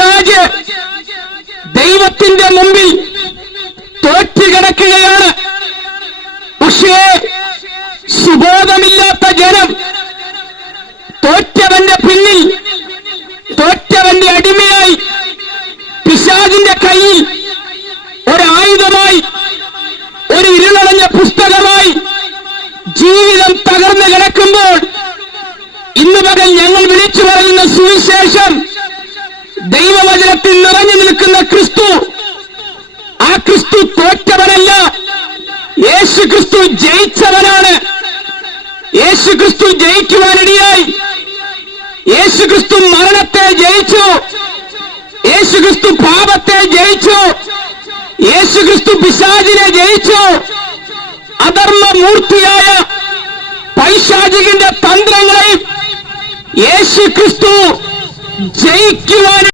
പിശാച് ദൈവത്തിന്റെ മുമ്പിൽ തോറ്റുകിടക്കുകയാണ്. പക്ഷേ സുബോധമില്ലാത്ത ജനം തോറ്റവന്റെ പിന്നിൽ, തോറ്റവന്റെ അടിമയായി, പിശാചിന്റെ കയ്യിൽ ഒരായുധമായി, ഒരു ഇരുളടഞ്ഞ പുസ്തകമായി ജീവിതം തകർന്നു കിടക്കുമ്പോൾ ഇന്ന് പകൽ ഞങ്ങൾ വിളിച്ചു പറയുന്ന സുവിശേഷം ദൈവവചനത്തിൽ നിറഞ്ഞു നിൽക്കുന്ന ക്രിസ്തു. ആ ക്രിസ്തു തോറ്റവനല്ല, യേശു ക്രിസ്തു ജയിച്ചവനാണ്. യേശു ക്രിസ്തു ജയിക്കുവാനിടയായി. യേശു ക്രിസ്തു മരണത്തെ ജയിച്ചു. യേശു ക്രിസ്തു പാപത്തെ ജയിച്ചു. യേശു ക്രിസ്തു പിശാചിനെ ജയിച്ചു. അധർമ്മമൂർത്തിയായ പൈശാചികന്റെ തന്ത്രങ്ങളെയും യേശു ക്രിസ്തു ജയിക്കുവാൻ